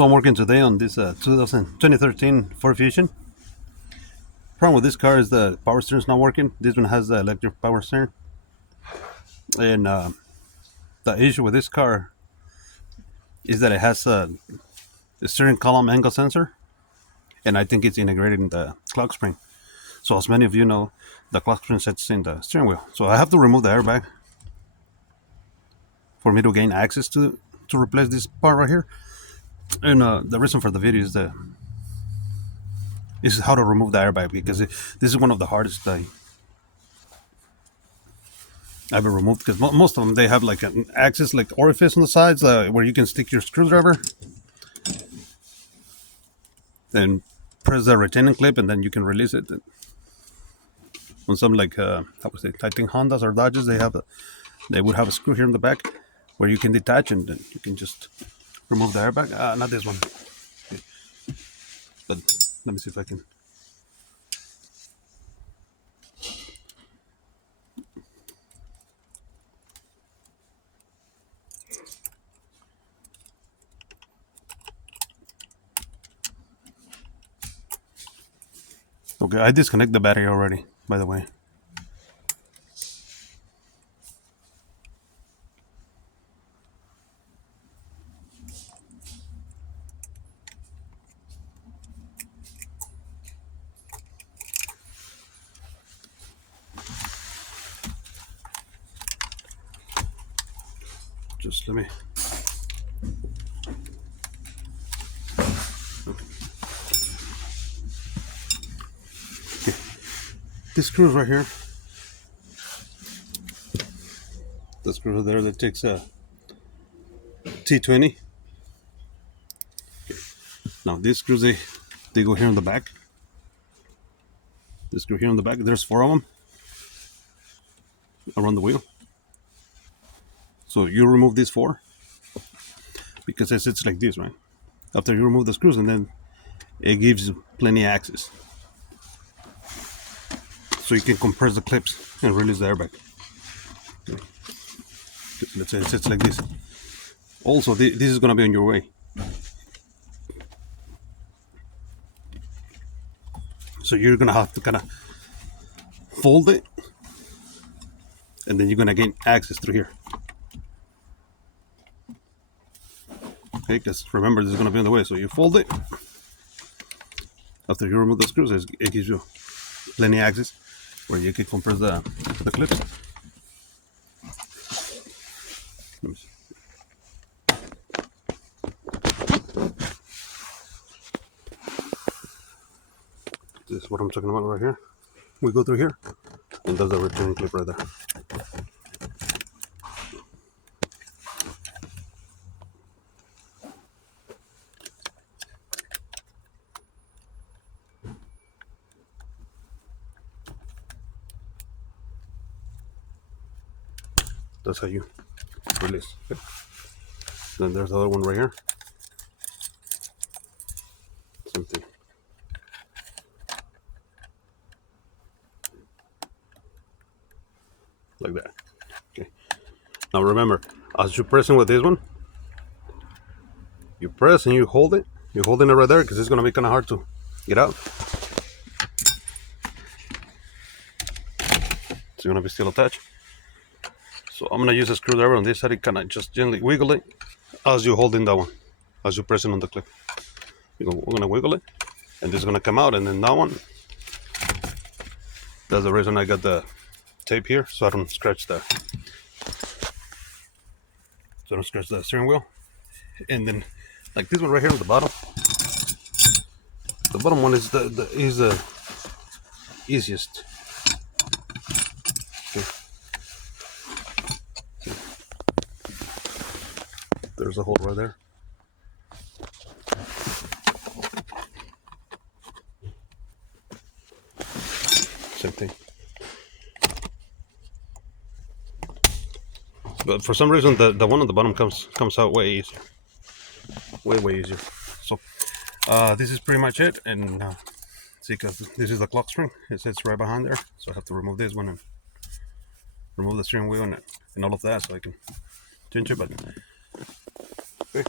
So I'm working today on this 2013 Ford Fusion. Problem with this car is the power steering is not working. This one has the electric power steering, and the issue with this car is that it has a steering column angle sensor, and I think it's integrated in the clock spring. So as many of you know, the clock spring sits in the steering wheel. So I have to remove the airbag for me to gain access to replace this part right here. And the reason for the video is how to remove the airbag, because this is one of the hardest I ever removed, because most of them, they have like an access, like orifice on the sides where you can stick your screwdriver and press the retaining clip, and then you can release it. On some, like I think Hondas or Dodges, they would have a screw here in the back where you can detach, and then you can just remove the airbag. Not this one, but let me see if I can. Okay, I disconnect the battery already, by the way. Just let me. Okay. This screw right here. The screw there that takes a T20. Okay. Now these screws, they go here in the back. This screw here in the back. There's 4 of them around the wheel. So you remove these 4 because it sits like this, right? After you remove the screws, and then it gives you plenty of access, so you can compress the clips and release the airbag. Okay. Let's say it sits like this. Also, this is gonna be on your way, so you're gonna have to kind of fold it, and then you're gonna gain access through here. Okay, because remember, this is going to be in the way, so you fold it. After you remove the screws, it gives you plenty of access where you can compress the clips. Let me see. This is what I'm talking about right here. We go through here, and there's the return clip right there. That's how you release. Okay. Then there's the other one right here. Same thing. Like that. Okay. Now remember, as you're pressing with this one, you press and you hold it. You're holding it right there because it's going to be kind of hard to get out. It's going to be still attached. So I'm going to use a screwdriver on this side. Kind of just gently wiggle it as you're holding that one, as you're pressing on the clip. We're going to wiggle it, and this is going to come out. And then that one, that's the reason I got the tape here, so I don't scratch the steering wheel. And then, like this one right here on the bottom. The bottom one is the easiest. Okay. There's a hole right there. Same thing. But for some reason, the one on the bottom comes out way easier. Way easier. So this is pretty much it. And see, because this is the clock spring, it sits right behind there. So I have to remove this one and remove the steering wheel and all of that, so I can change it. But okay.